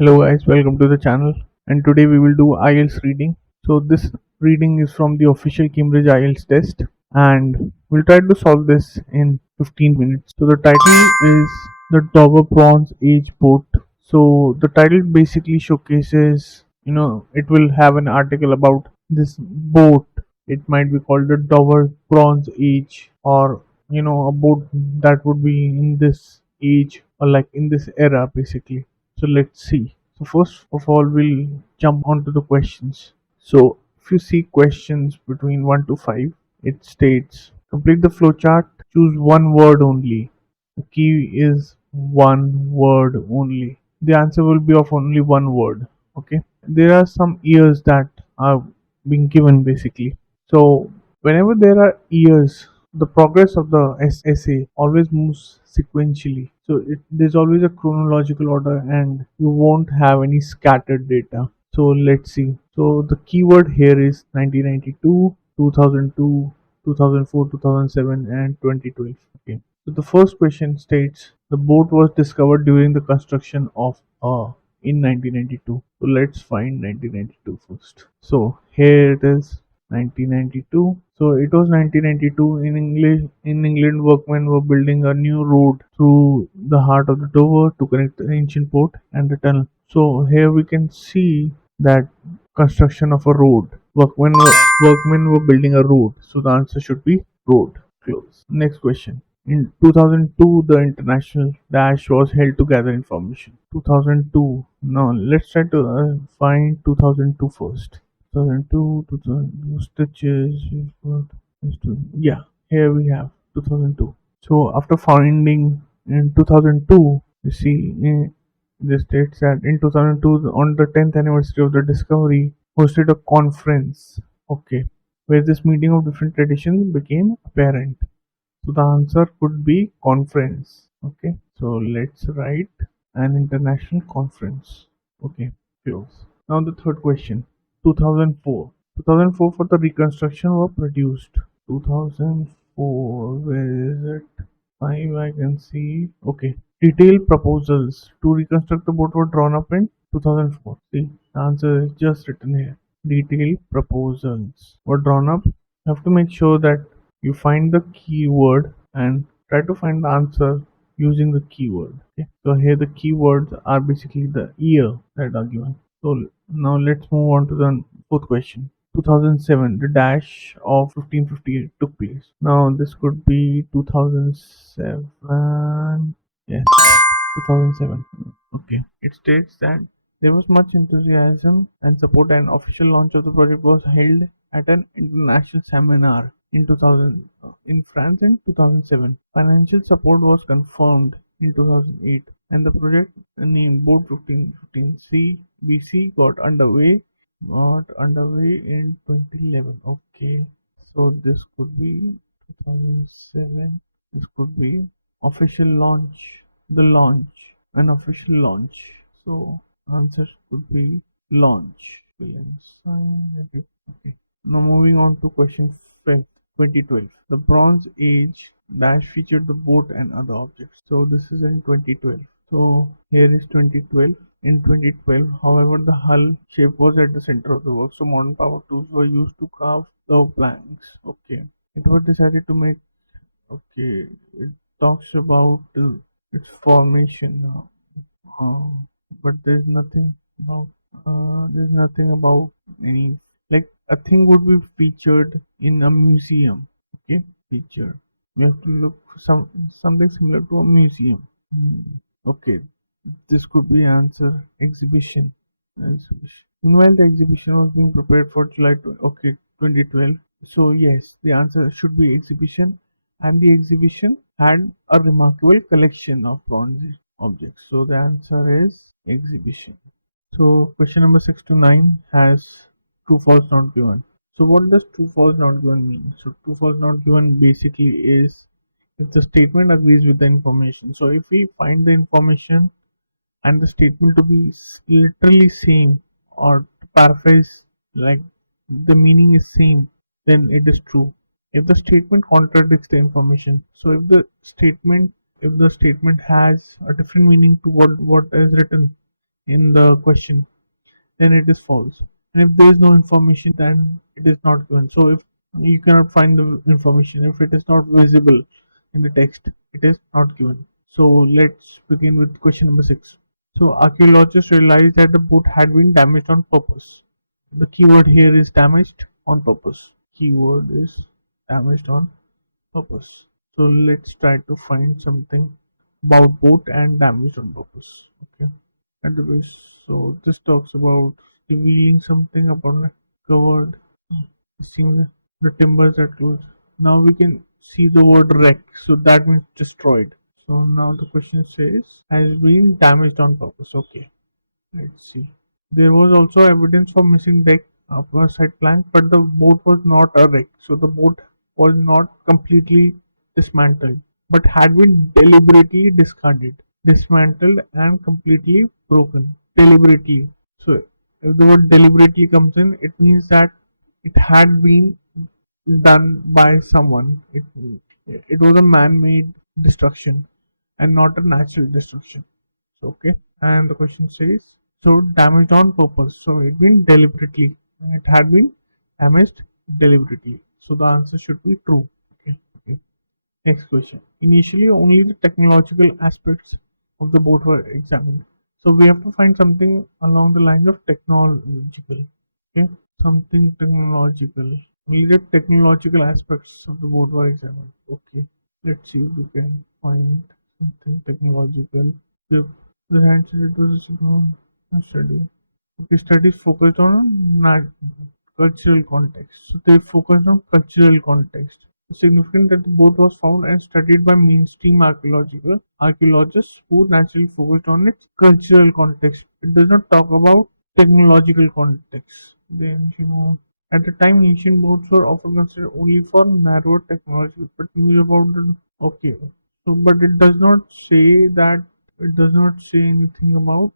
Hello guys, welcome to the channel, and today we will do IELTS reading. So this reading is from the official Cambridge IELTS test, and we'll try to solve this in 15 minutes. So the title is The Dover Bronze Age Boat. So the title basically showcases, it will have an article about this boat. It might be called the Dover Bronze Age, or a boat that would be in this age, or like in this era basically. So let's see. So first of all, we'll jump onto the questions. So if you see questions between 1 to 5, it states complete the flowchart, choose one word only. The key is one word only. The answer will be of only one word. Okay. There are some years that are being given basically. So whenever there are years, the progress of the essay always moves sequentially. So there's always a chronological order, and you won't have any scattered data. So let's see. So the keyword here is 1992, 2002, 2004, 2007, and 2012. Okay. So the first question states the boat was discovered during the construction of in 1992. So let's find 1992 first. So here it is 1992. So it was 1992 in English. In England, workmen were building a new road through the heart of the Dover to connect the ancient port and the tunnel. So here we can see that construction of a road. Workmen were building a road. So the answer should be road. Close. Next question. In 2002, the international dash was held to gather information. 2002. Now let's try to find 2002 first. 2002, 2002 stitches. Yeah, here we have 2002. So after finding in 2002, you see this states that in 2002, on the 10th anniversary of the discovery, hosted a conference. Okay, where this meeting of different traditions became apparent. So the answer could be conference. Okay, so let's write an international conference. Okay, close. Now the third question. 2004. 2004 for the reconstruction were produced. 2004. Where is it? Five I can see. Okay. Detailed proposals to reconstruct the boat were drawn up in 2004. See, the answer is just written here. Detailed proposals were drawn up. You have to make sure that you find the keyword and try to find the answer using the keyword. Okay. So here the keywords are basically the year that are given. So now let's move on to the fourth question. 2007, the dash of 1558 took place. Now this could be 2007. Yes, 2007. Okay. It states that there was much enthusiasm and support, and official launch of the project was held at an international seminar in 2000 in France in 2007. Financial support was confirmed in 2008, and the project named Boat 1515C BC got underway in 2011. Okay, so this could be 2007. This could be official launch. The launch, an official launch. So answer could be launch. Fill in sign. Okay. Now moving on to question 5, 2012. The Bronze Age dash featured the boat and other objects. So this is in 2012. So here is 2012. In 2012, however, the hull shape was at the center of the work, so modern power tools were used to carve the planks. Okay, it was decided to make. Okay, it talks about its formation now. But there's nothing about any, like, a thing would be featured in a museum. Okay, feature. We have to look for something similar to a museum. Hmm. Okay, this could be answer exhibition. Exhibition. Meanwhile, the exhibition was being prepared for July. Okay, 2012. So yes, the answer should be exhibition, and the exhibition had a remarkable collection of bronze objects. So the answer is exhibition. So question number 6 to 9 has true false not given. So what does true false not given mean? So true false not given basically is if the statement agrees with the information. So if we find the information and the statement to be literally same, or to paraphrase, like, the meaning is same, then it is true. If the statement contradicts the information, so if the statement has a different meaning to what is written, in the question, then it is false. And if there is no information, then it is not given. So if you cannot find the information, if it is not visible in the text, it is not given. So let's begin with question number 6. So archaeologists realized that the boat had been damaged on purpose. The keyword here is damaged on purpose. Keyword is damaged on purpose. So let's try to find something about boat and damaged on purpose. Okay. At the base. So this talks about revealing something upon a covered. Seeing the timbers that close. Now we can see the word wreck. So that means destroyed. So now the question says has been damaged on purpose. Okay. Let's see. There was also evidence for missing deck upper side plank, but the boat was not a wreck. So the boat was not completely dismantled, but had been deliberately discarded, dismantled, and completely broken. Deliberately. So if the word deliberately comes in, it means that it had been done by someone. It was a man-made destruction and not a natural destruction. So, okay. And the question says, so damaged on purpose. So it been deliberately. It had been damaged deliberately. So the answer should be true. Okay. Okay. Next question. Initially, only the technological aspects of the boat were examined. So we have to find something along the lines of technological. Okay. Something technological. Only the technological aspects of the boat were examined. Okay. Let's see if we can find something technological. Yep. The hand study was a study. Okay, studies focused on cultural context. So they focused on cultural context. It's significant that the boat was found and studied by mainstream archaeological archaeologists who naturally focused on its cultural context. It does not talk about technological context. Then at the time, ancient boats were often considered only for narrower technology, but news about the okay. So, but it does not say that. It does not say anything about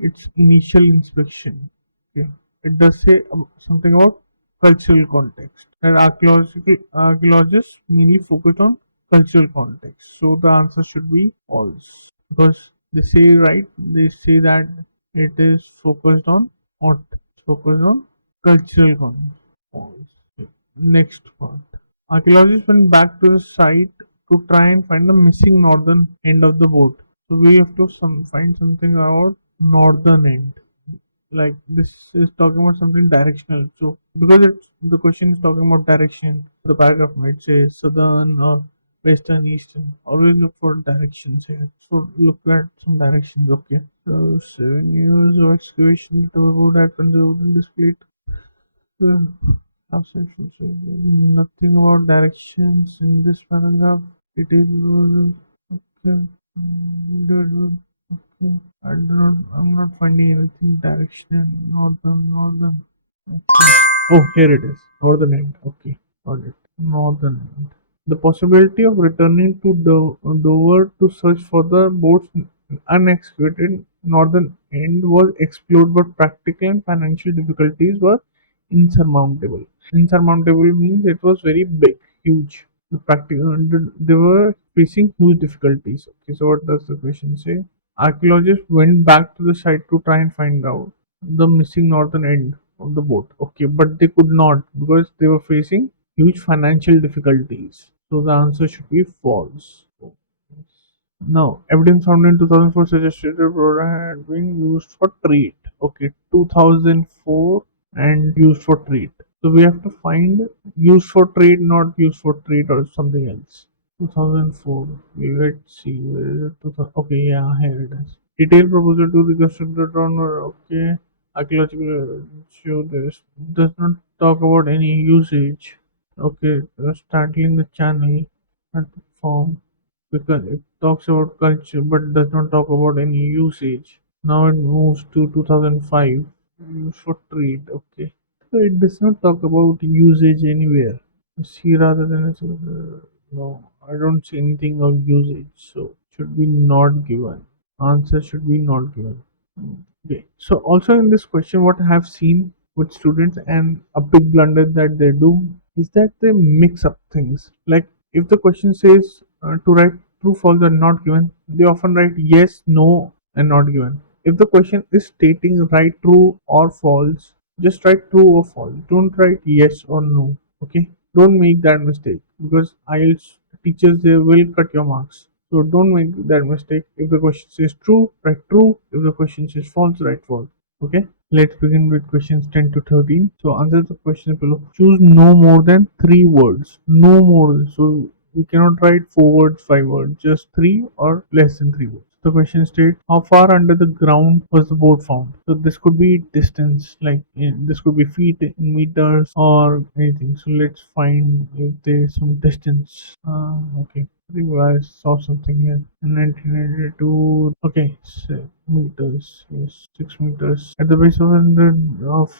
its initial inspection. Okay. It does say something about cultural context. And archaeologists mainly focused on cultural context. So the answer should be false because they say right. They say that it is focused on what? Focused on cultural context. False. Okay. Next part. Archaeologists went back to the site to try and find the missing northern end of the boat. So we have to find something about northern end. Like this is talking about something directional. So because it's the question is talking about direction, the paragraph might say southern or western, eastern. Always look for directions here. So look at some directions. Okay. So 7 years of excavation, the boat had conserved and displayed. Absent from nothing about directions in this paragraph. Detail was okay. Okay. I'm not finding anything direction. Northern. Okay. Oh, here it is. Northern end. Okay. Got it. Northern end. The possibility of returning to Dover to search for the boat's unexcavated northern end was explored, but practical and financial difficulties were insurmountable. Insurmountable means it was very big, huge. They were facing huge difficulties. Okay, so what does the question say? Archaeologists went back to the site to try and find out the missing northern end of the boat. Okay, but they could not because they were facing huge financial difficulties. So the answer should be false. Now, evidence found in 2004 suggested the program had been used for trade. Okay, 2004 and used for trade. So we have to find used for trade, not used for trade or something else. 2004. Let's see. Where is it? 2000. Okay, yeah, here it is. Detailed proposal to reconstruct the town. Okay. Archaeological show this does not talk about any usage. Okay, startling the channel at the form because it talks about culture but does not talk about any usage. Now it moves to 2005. Use for trade. Okay. So it does not talk about usage anywhere. See rather than no, I don't see anything of usage, so should be not given. Answer should be not given. Okay. So also in this question, what I have seen with students and a big blunder that they do is that they mix up things. Like if the question says to write true, false, or not given, they often write yes, no, and not given. If the question is stating write true or false, just write true or false. Don't write yes or no. Okay? Don't make that mistake because IELTS teachers they will cut your marks. So don't make that mistake. If the question says true, write true. If the question says false, write false. Okay? Let's begin with questions 10 to 13. So answer the question below. Choose no more than three words. No more. So we cannot write four words, five words, just three or less than three words. The question states, how far under the ground was the boat found? So this could be distance, like this could be feet in meters or anything. So let's find if there is some distance. Okay. I think I saw something here in 1982. Okay, 6 meters. Yes, 6 meters. At the base of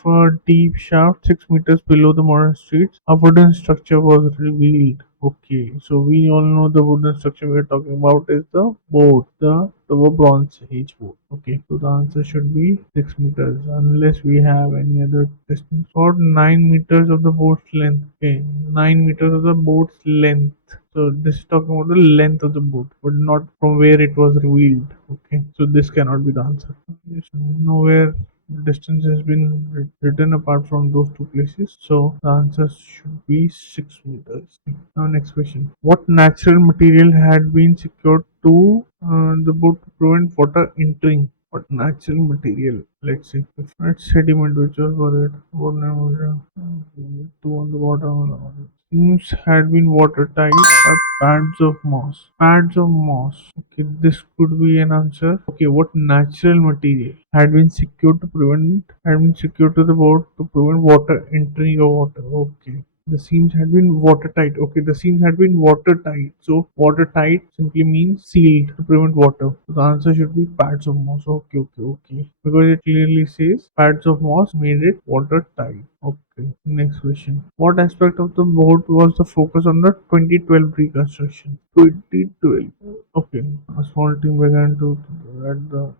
a deep shaft, 6 meters below the modern streets, a wooden structure was revealed. Okay, so we all know the wooden structure we are talking about is the boat, the Bronze Age boat. Okay, so the answer should be 6 meters, unless we have any other distance. Or 9 meters of the boat's length. Okay, 9 meters of the boat's length. So this is talking about the length of the boat, but not from where it was revealed. Okay, so this cannot be the answer. Yes, nowhere the distance has been written apart from those two places, so the answer should be 6 meters. Now, next question: what natural material had been secured to the boat to prevent water entering? What natural material? Let's see. If it's sediment which was buried, two on the bottom. Seams had been watertight by pads of moss. Pads of moss. Okay, this could be an answer. Okay, what natural material had been secured to the boat to prevent water entering the water? Okay. The seams had been watertight. Okay, the seams had been watertight. So watertight simply means sealed to prevent water. So the answer should be pads of moss. Okay, okay, okay. Because it clearly says pads of moss made it watertight. Okay. Next question. What aspect of the boat was the focus on the 2012 reconstruction? 2012. Okay. A small team began to at the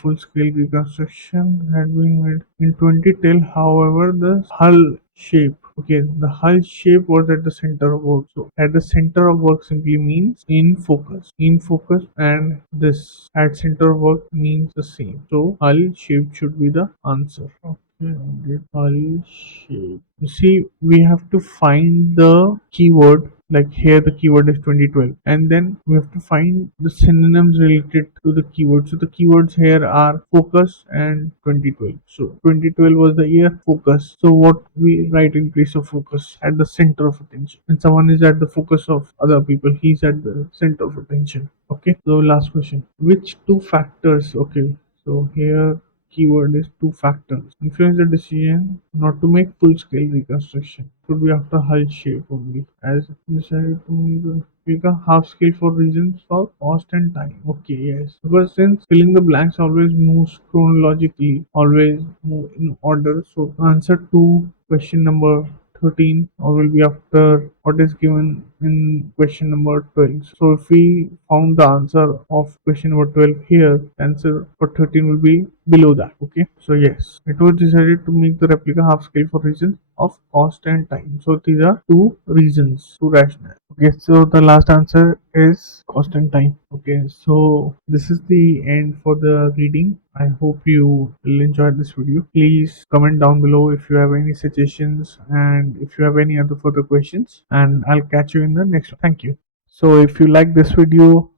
full-scale reconstruction had been made in 2010. However, the hull shape. Okay, the hull shape was at the center of work. So at the center of work simply means in focus. In focus, and this at center of work means the same. So hull shape should be the answer. Okay, hull shape. You see, we have to find the keyword. Like here, the keyword is 2012, and then we have to find the synonyms related to the keyword. So the keywords here are focus and 2012. So 2012 was the year focus. So what we write in place of focus? At the center of attention. When someone is at the focus of other people, he's at the center of attention. Okay. So last question. Which two factors? Okay. So here keyword is two factors. Influence the decision not to make full scale reconstruction. Could be after hull shape only. As decided to make a half scale for reasons for cost and time. Okay, yes. Because since filling the blanks always moves chronologically, always move in order. So answer to question number 13 or will be after what is given in question number 12. So if we found the answer of question number 12 here, answer for 13 will be below that. Okay, so yes, it was decided to make the replica half scale for reasons of cost and time. So these are two reasons, two rationale. Okay, so the last answer is cost and time. Okay, so this is the end for the reading. I hope you will enjoy this video. Please comment down below if you have any suggestions and if you have any other further questions, and I'll catch you in the next one. Thank you. So if you like this video,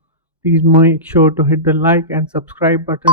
please make sure to hit the like and subscribe button